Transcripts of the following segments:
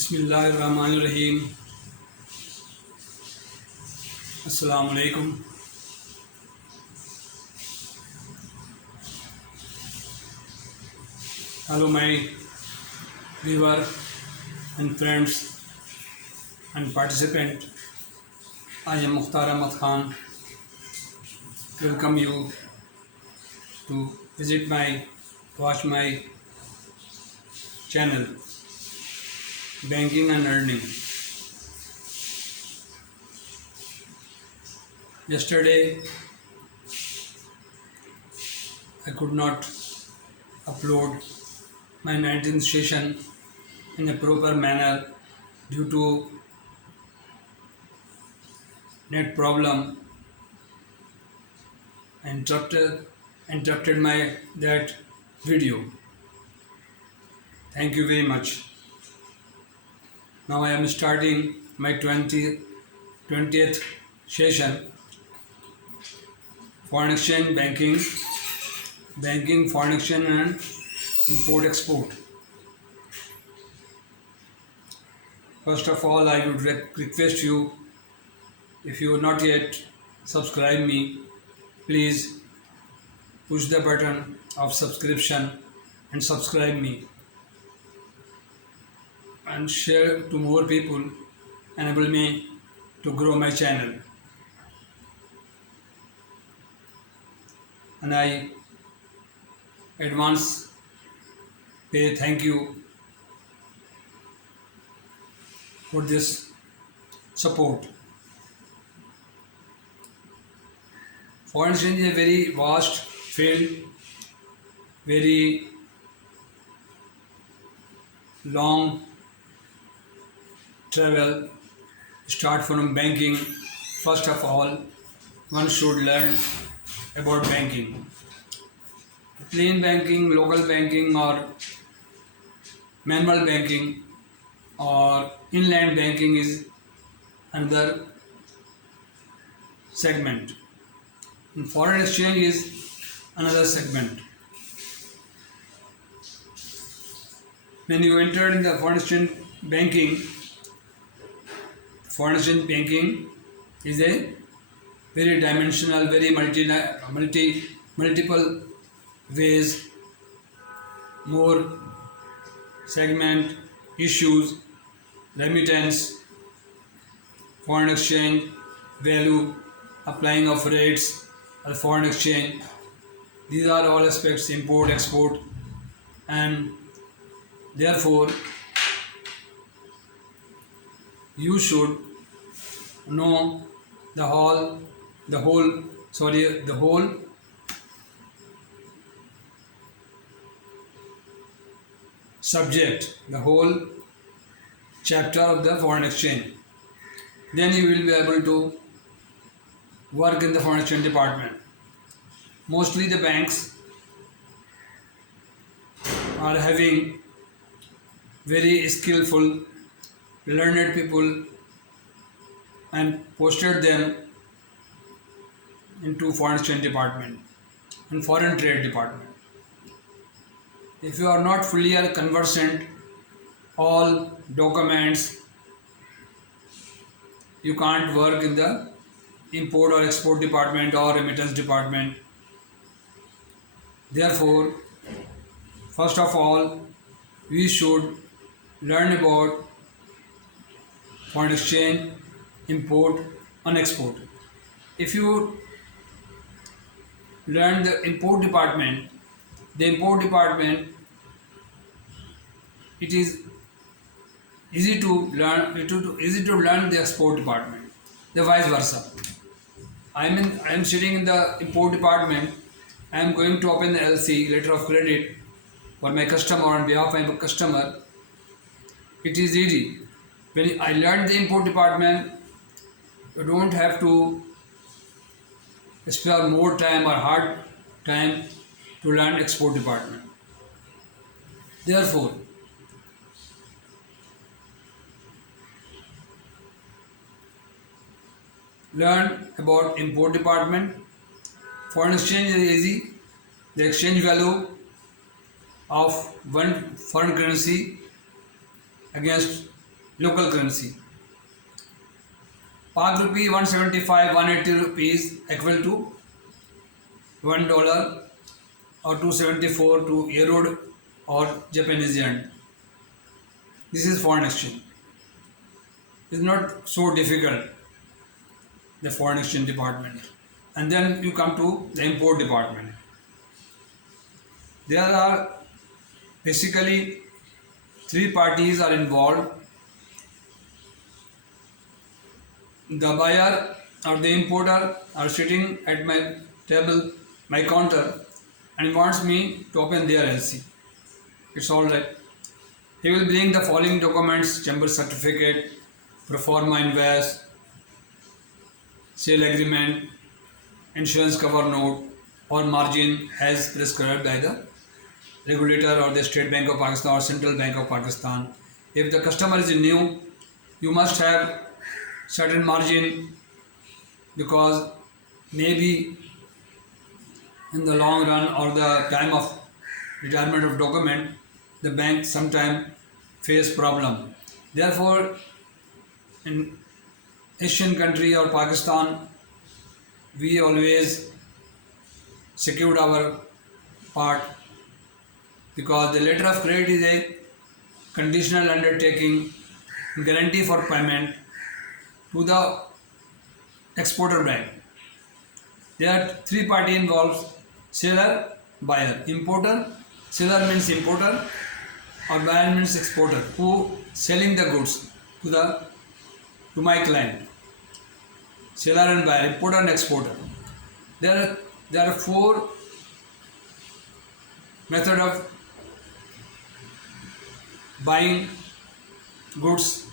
Bismillahirrahmanirrahim. Alaykum. Hello, my viewer and friends and participant. I am Mukhtar Ahmad Khan. Welcome you to watch my channel, Banking and Earning. Yesterday, I could not upload my 19th session in a proper manner due to net problem. Interrupted my that video. Thank you very much. Now I am starting my 20th session, foreign exchange banking, foreign exchange and import export. First of all, I would request you, if you are not yet subscribe me, please push the button of subscription and subscribe me and share to more people, enable me to grow my channel. And I advance pay thank you for this support. Foreign exchange is a very vast field, very long travel. Start from banking. First of all, one should learn about banking. Plain banking, local banking, or manual banking, or inland banking is another segment. And foreign exchange is another segment. When you enter in the foreign exchange banking is a very dimensional, very multiple ways, more segment, issues, remittance, foreign exchange, value, applying of rates, foreign exchange. These are all aspects, import, export, and therefore you should know the whole subject, the whole chapter of the foreign exchange. Then you will be able to work in the foreign exchange department. Mostly the banks are having very skillful, learned people and posted them into foreign exchange department and foreign trade department. If you are not fully conversant all documents, you can't work in the import or export department or remittance department. Therefore, first of all, we should learn about foreign exchange, import and export. If you learn the import department, it is easy to learn the export department. The vice versa. I am sitting in the import department. I am going to open the LC, letter of credit, for my customer, on behalf of my customer. It is easy. When I learned the import department, you don't have to spare more time or hard time to learn export department. Therefore, learn about import department. Foreign exchange is easy. The exchange value of one foreign currency against local currency. Pak rupee 175, 180 rupees equal to $1 or 274 to euro or Japanese yen. This is foreign exchange. It's not so difficult, the foreign exchange department. And then you come to the import department. There are basically three parties are involved. The buyer or the importer are sitting at my table, my counter, and wants me to open their LC. It's all right. He will bring the following documents: chamber certificate, pro forma invoice, sale agreement, insurance cover note, or margin as prescribed by the regulator or the State Bank of Pakistan or Central Bank of Pakistan. If the customer is new, you must have certain margin, because maybe in the long run or the time of retirement of document, the bank sometime face problem. Therefore, in Asian country or Pakistan, we always secured our part, because the letter of credit is a conditional undertaking, guarantee for payment to the exporter bank. There are three parties involved: seller, buyer. Importer, seller means importer, or buyer means exporter, who selling the goods to my client. Seller and buyer, importer and exporter. There are four method of buying goods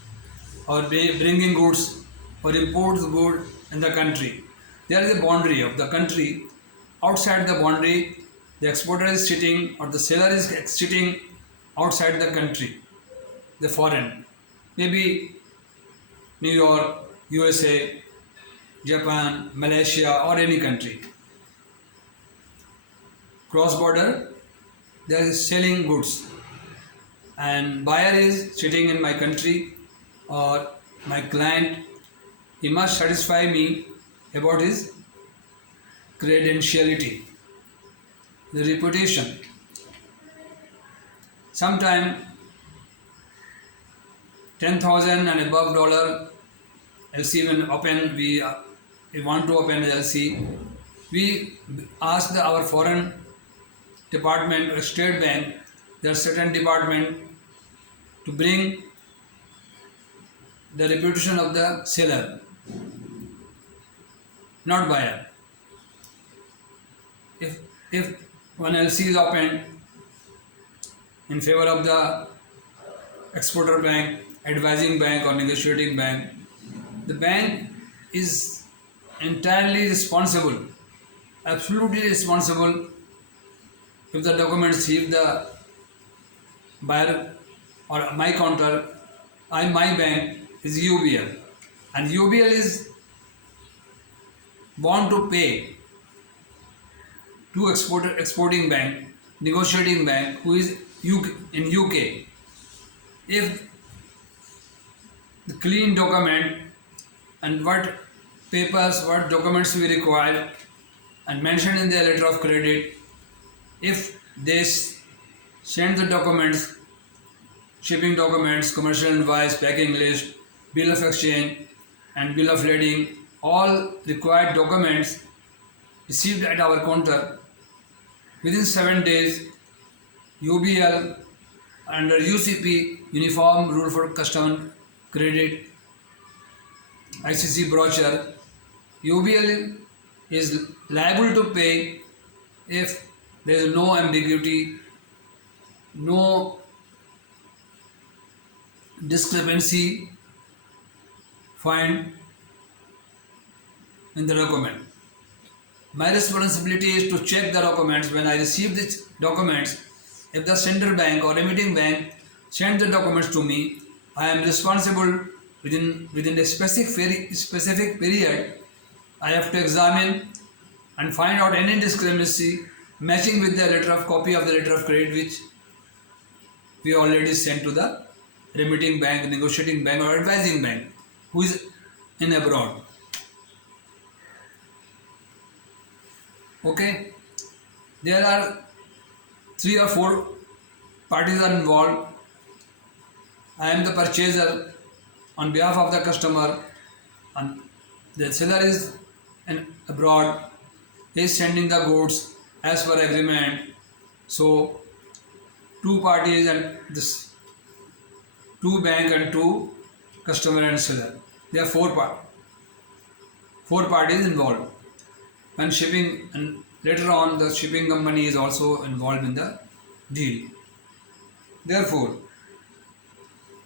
or bringing goods or import the good in the country. There is a boundary of the country. Outside the boundary, the exporter is sitting or the seller is sitting outside the country, the foreign, maybe New York, USA, Japan, Malaysia, or any country. Cross border, they are selling goods, and buyer is sitting in my country or my client. He must satisfy me about his credentiality, the reputation. Sometime 10,000 and above dollar LC when open, we want to open the LC. We ask our foreign department or state bank, there are certain department, to bring the reputation of the seller, not buyer. If one LC is opened in favor of the exporter bank, advising bank or negotiating bank, the bank is entirely responsible, absolutely responsible. If the documents, if the buyer or my counter, my bank is UBL, and UBL is bound to pay to exporting bank, negotiating bank, who is in UK. If the clean document and what papers, what documents we require and mentioned in their letter of credit, if they send the documents, shipping documents, commercial invoice, packing list, bill of exchange and bill of lading, all required documents received at our counter, within 7 days, UBL under UCP, Uniform Rule for Custom Credit, ICC brochure, UBL is liable to pay if there is no ambiguity, no discrepancy find in the document. My responsibility is to check the documents. When I receive these documents, if the sender bank or remitting bank send the documents to me, I am responsible within a specific period. I have to examine and find out any discrepancy matching with the copy of the letter of credit which we already sent to the remitting bank, negotiating bank or advising bank who is in abroad. Okay, there are 3 or 4 parties are involved. I am the purchaser on behalf of the customer, and the seller is in abroad. He is sending the goods as per agreement. So 2 parties and this 2 bank and 2 customer and seller. There are 4 parties involved. When shipping, and later on the shipping company is also involved in the deal. Therefore,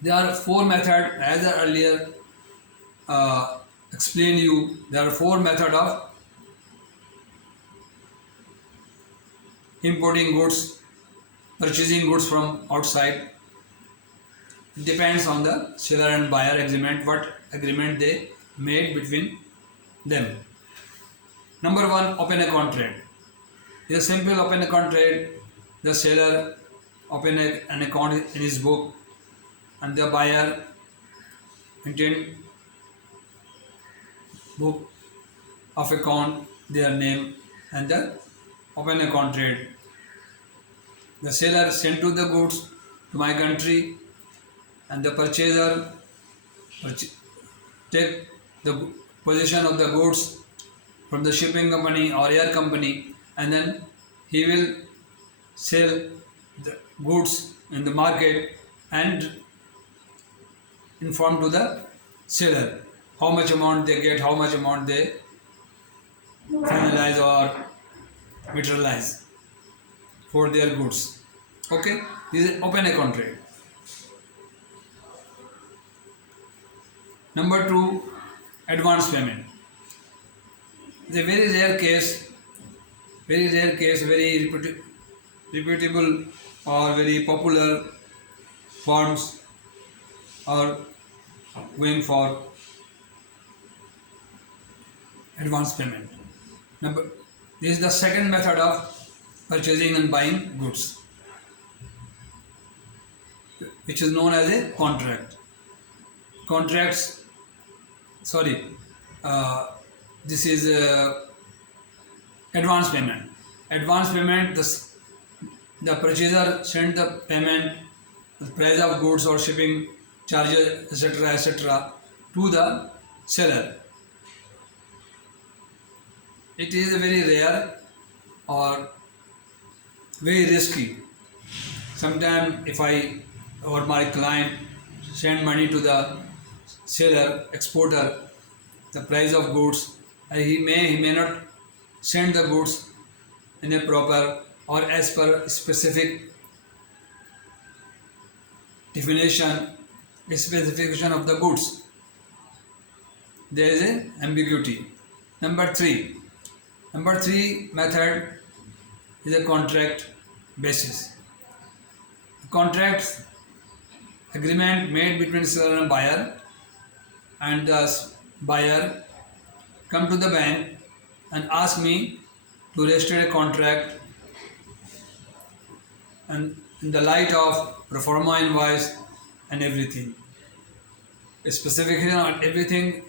there are 4 methods, as I earlier explained you. There are 4 methods of importing goods, purchasing goods from outside. It depends on the seller and buyer agreement, what agreement they made between them. Number 1, open a contract. It is simple. Open a contract. The seller open an account in his book, and the buyer maintain book of account, their name, and the open a contract. The seller sent to the goods to my country, and the purchaser take the possession of the goods from the shipping company or air company, and then he will sell the goods in the market and inform to the seller how much amount they get, how much amount they finalize or materialize for their goods. Okay, this is open a contract. Number 2, advance payment. It's a very rare case, very reputable or very popular firms are going for advance payment. This is the second method of purchasing and buying goods, which is known as a contract. This is advance payment. Advance payment, the purchaser sent the payment, the price of goods or shipping charges, etc., to the seller. It is very rare or very risky. Sometimes if I or my client send money to the seller, exporter, the price of goods, he may not send the goods in a proper or as per specific specification of the goods. There is an ambiguity. Number 3 method is a contract basis. Contracts agreement made between seller and buyer, and the buyer come to the bank and ask me to register a contract, and in the light of pro forma invoice and everything, a specification on everything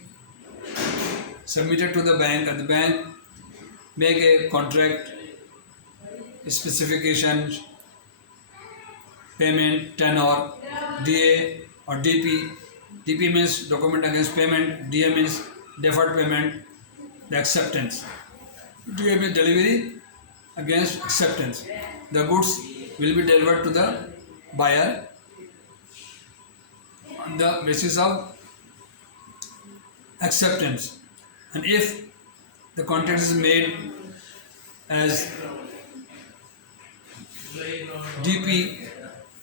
submitted to the bank, and the bank make a contract specification, payment, tenor, DA or DP. DP means document against payment, DA means deferred payment, the acceptance. DA means delivery against acceptance. The goods will be delivered to the buyer on the basis of acceptance. And if the contract is made as DP,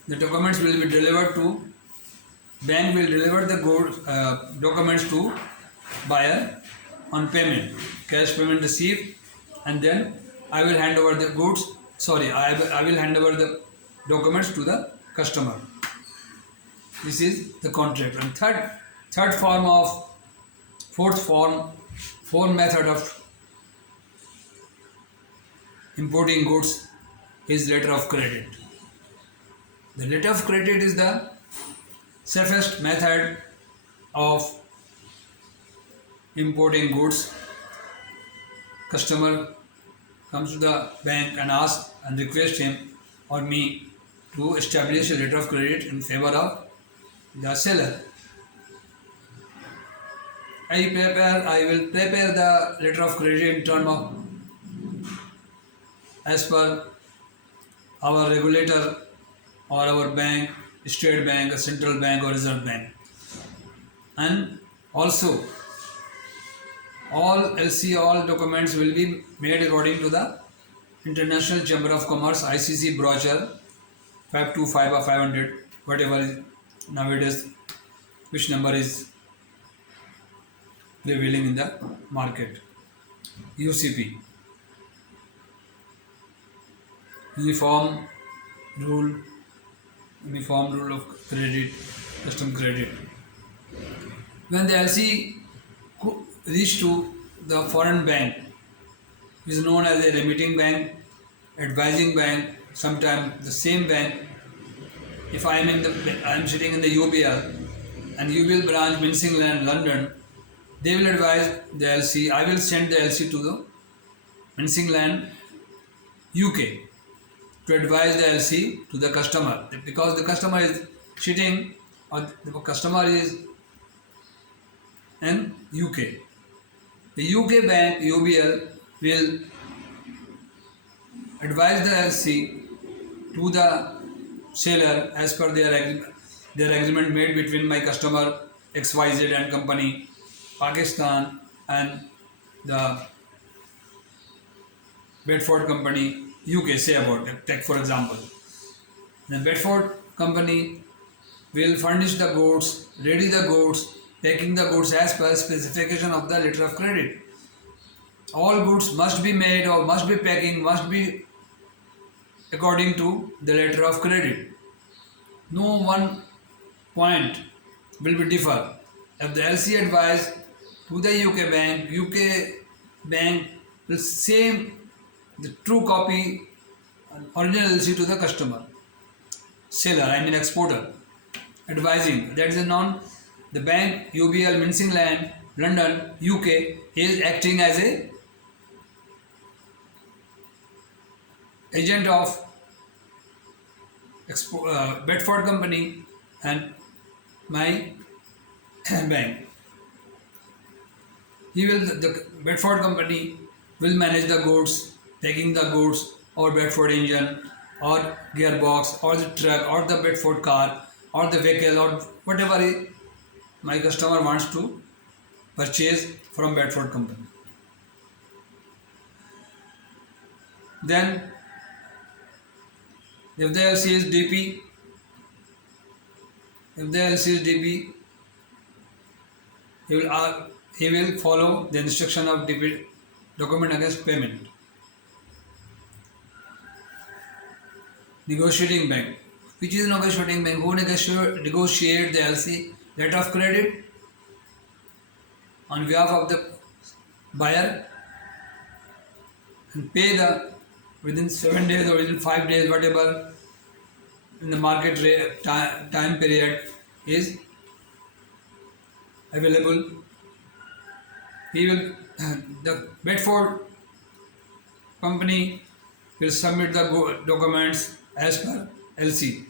the documents will be delivered to bank, will deliver the documents to buyer on payment, cash payment received, and then I will hand over the goods. I will hand over the documents to the customer. This is the contract. And fourth method of importing goods is letter of credit. The letter of credit is the safest method of importing goods. Customer comes to the bank and asks and requests him or me to establish a letter of credit in favor of the seller. I will prepare the letter of credit in terms of as per our regulator or our bank, state bank, a central bank or reserve bank. And also all LC, all documents will be made according to the International Chamber of Commerce ICC brochure 525 or 500, whatever is nowadays, which number is prevailing in the market. UCP, Uniform Rule, Uniform Rule of Credit, Custom Credit. When the LC reach to the foreign bank, which is known as a remitting bank, advising bank, sometimes the same bank. If I am sitting in the UBL and UBL branch Mincing Land, London, they will advise the LC. I will send the LC to the Mincing Land, UK, to advise the LC to the customer, because the customer is sitting or the customer is in UK. The UK bank UBL will advise the LC to the seller as per their agreement made between my customer XYZ and company, Pakistan, and the Bedford company, UK, say about it, take for example. The Bedford company will furnish the goods, ready the goods, packing the goods as per specification of the letter of credit. All goods must be made or must be packing, must be according to the letter of credit. No one point will be differ. If the LC advise to the UK bank will send the true copy, original LC to the customer, seller, I mean exporter, advising. That is a the bank UBL Mincing Land, London, UK is acting as a agent of Bedford company and my bank. The Bedford company will manage the goods, taking the goods or Bedford engine or gearbox or the truck or the Bedford car or the vehicle or whatever my customer wants to purchase from Bedford company. Then if the LC is DP, he will follow the instruction of DP, document against payment. Negotiating bank. Which is negotiating bank? Who negotiate the LC letter of credit on behalf of the buyer and pay the within 7 days or within 5 days, whatever in the market rate, time period is available. The Bedford company will submit the documents as per LC.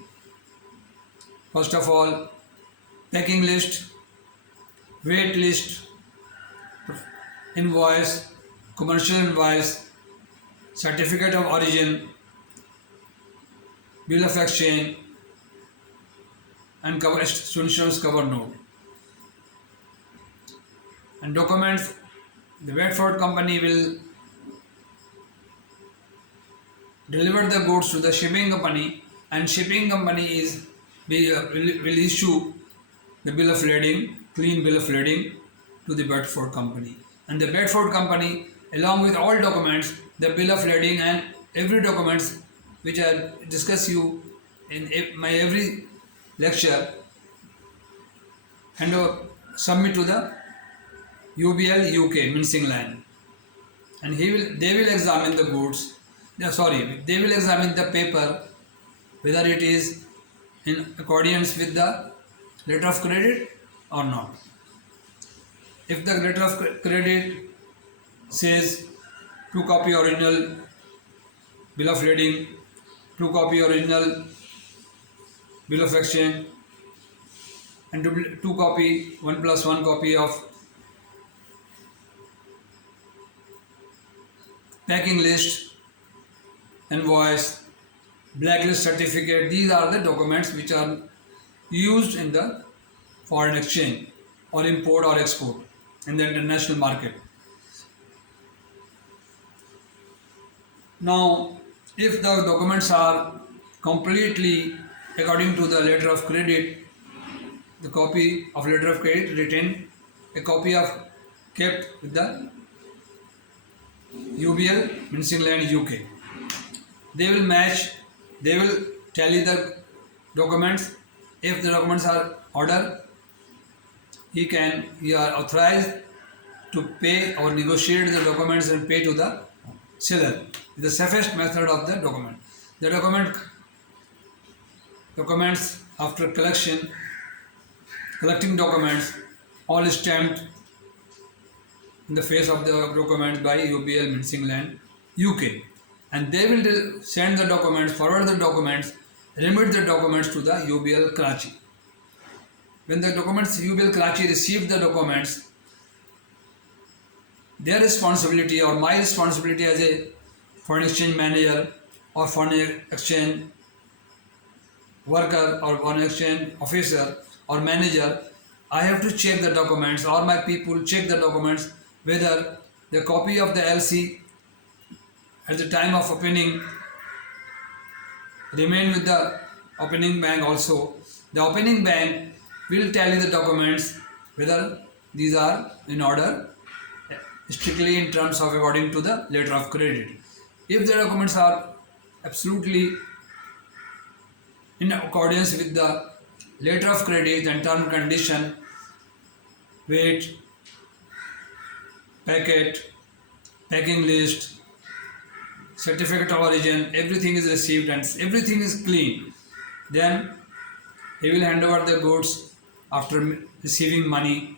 First of all, packing list, weight list, invoice, commercial invoice, certificate of origin, bill of exchange, and insurance cover note. And documents, the Bedford company will deliver the goods to the shipping company, and shipping company will issue the bill of lading, clean bill of lading to the Bedford company. And the Bedford company, along with all documents, the bill of lading and every documents which I discuss you in my every lecture, and submit to the UBL UK Mincing Land, and they will examine the goods. They will examine the paper whether it is in accordance with the letter of credit or not. If the letter of credit says 2 copy original bill of lading, 2 copy original bill of exchange, and 2 copy 1 plus 1 copy of packing list, invoice, blacklist certificate, these are the documents which are used in the foreign exchange or import or export in the international market. Now, if the documents are completely according to the letter of credit, the copy of letter of credit written, a copy of kept with the UBL, Mincing Land UK. They will match, they will tally the documents. If the documents are order, he are authorized to pay or negotiate the documents and pay to the seller. The safest method of the document. The documents after collecting documents, all stamped in the face of the documents by UBL Mincing Land UK, and they will send the documents, forward the documents, remit the documents to the UBL Karachi. When the documents UBL Karachi receive the documents, their responsibility or my responsibility as a foreign exchange manager or foreign exchange worker or foreign exchange officer or manager, I have to check the documents, or my people check the documents whether the copy of the LC at the time of opening remain with the opening bank also. The opening bank will tally the documents whether these are in order strictly in terms of according to the letter of credit. If the documents are absolutely in accordance with the letter of credit and term and condition, weight, packet, packing list, certificate of origin, everything is received and everything is clean, then he will hand over the goods after receiving money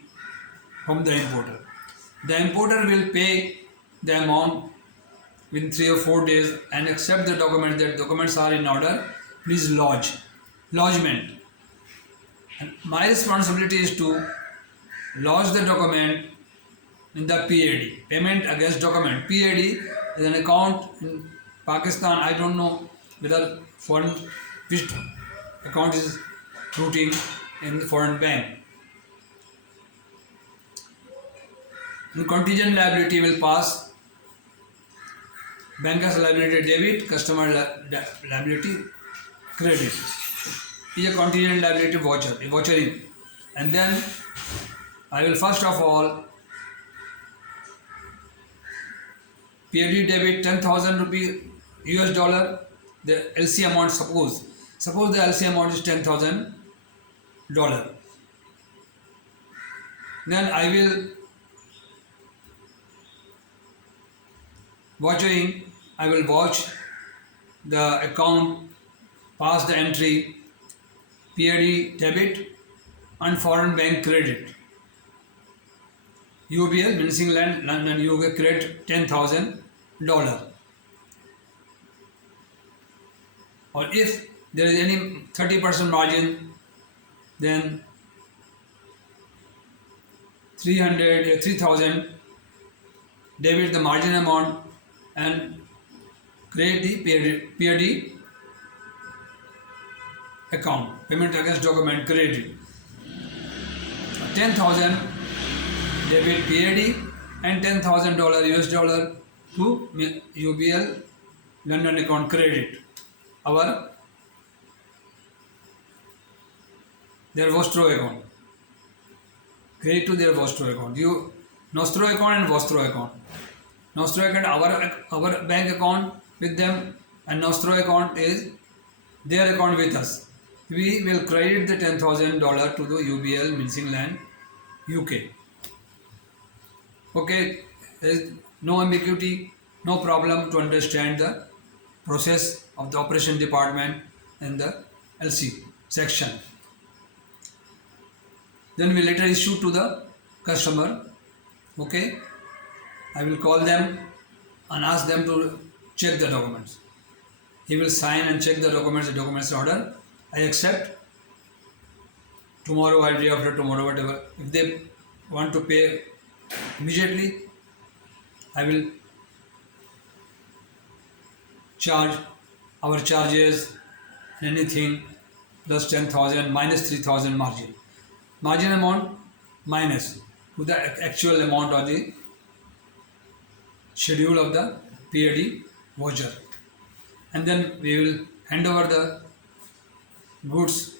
from the importer. The importer will pay the amount within 3 or 4 days and accept the document that documents are in order. Please lodgement. And my responsibility is to lodge the document in the PAD, payment against document. PAD is an account in Pakistan. I don't know whether which account is routing in the foreign bank. And contingent liability will pass banker's liability debit, customer liability credit. Is a contingent liability vouchering. And then I will first of all PAD debit 10,000 rupee US dollar, the LC amount, suppose the LC amount is $10,000. Then I will vouchering, I will vouch the account, pass the entry, PAD debit and foreign bank credit. UBL, Mincing Land, London, UK, credit $10,000. Or if there is any 30% margin, then 3,000 debit the margin amount and create the PAD account, payment against document credit. 10,000 debit PAD and $10,000 US dollar to UBL London account credit. Their Vostro account. Credit to their Vostro account. Nostro account and Vostro account. Nostro account, our bank account with them, and Nostro account is their account with us. We will credit the $10,000 to the UBL Mincing Land UK. Okay, there is no ambiguity, no problem to understand the process of the operation department in the LC section. Then we later issue to the customer. Okay, I will call them and ask them to check the documents. He will sign and check the documents order. I accept tomorrow or day after tomorrow, whatever. If they want to pay immediately, I will charge our charges, anything plus 10,000 minus 3,000 margin. Margin amount minus to the actual amount of the schedule of the PAD voucher. And then we will hand over the goods,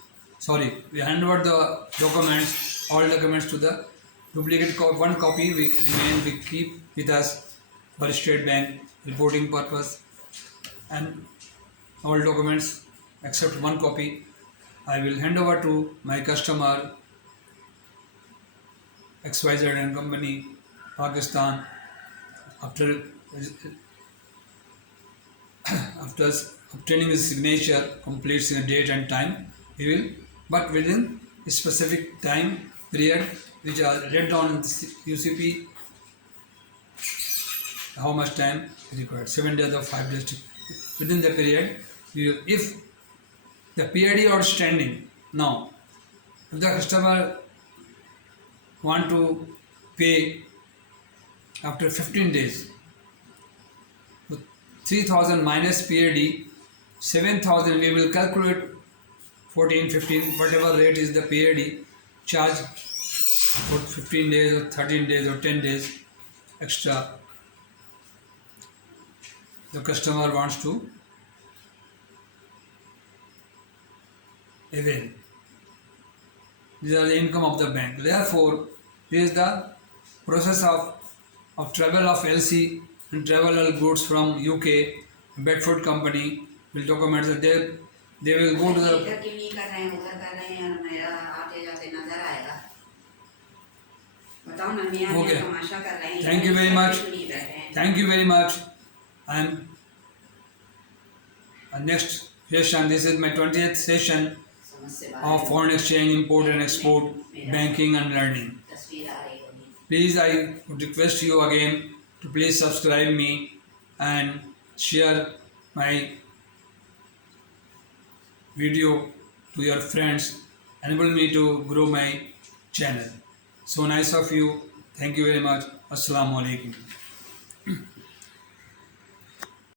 we hand over the documents, all documents to the duplicate one copy we keep with us for State Bank reporting purpose, and all documents except one copy I will hand over to my customer XYZ and Company, Pakistan. After obtaining his signature, completes in a date and time, he will, but within a specific time period which are read down in the UCP, how much time is required, 7 days or 5 days. Within the period, if the PAD outstanding, now if the customer want to pay after 15 days, 3,000 minus PAD, 7,000 we will calculate 14, 15, whatever rate is the PAD charge for 15 days or 13 days or 10 days extra. The customer wants to avail. These are the income of the bank. Therefore, this is the process of travel of LC and travel goods from UK, Bedford Company will document that they will go to the. Okay. Thank you very much. Thank you very much. And next session, this is my 20th session of foreign exchange, import and export, banking and learning. Please, I would request you again to please subscribe me and share my video to your friends. Enable me to grow my channel. So nice of you. Thank you very much. Assalamu alaikum.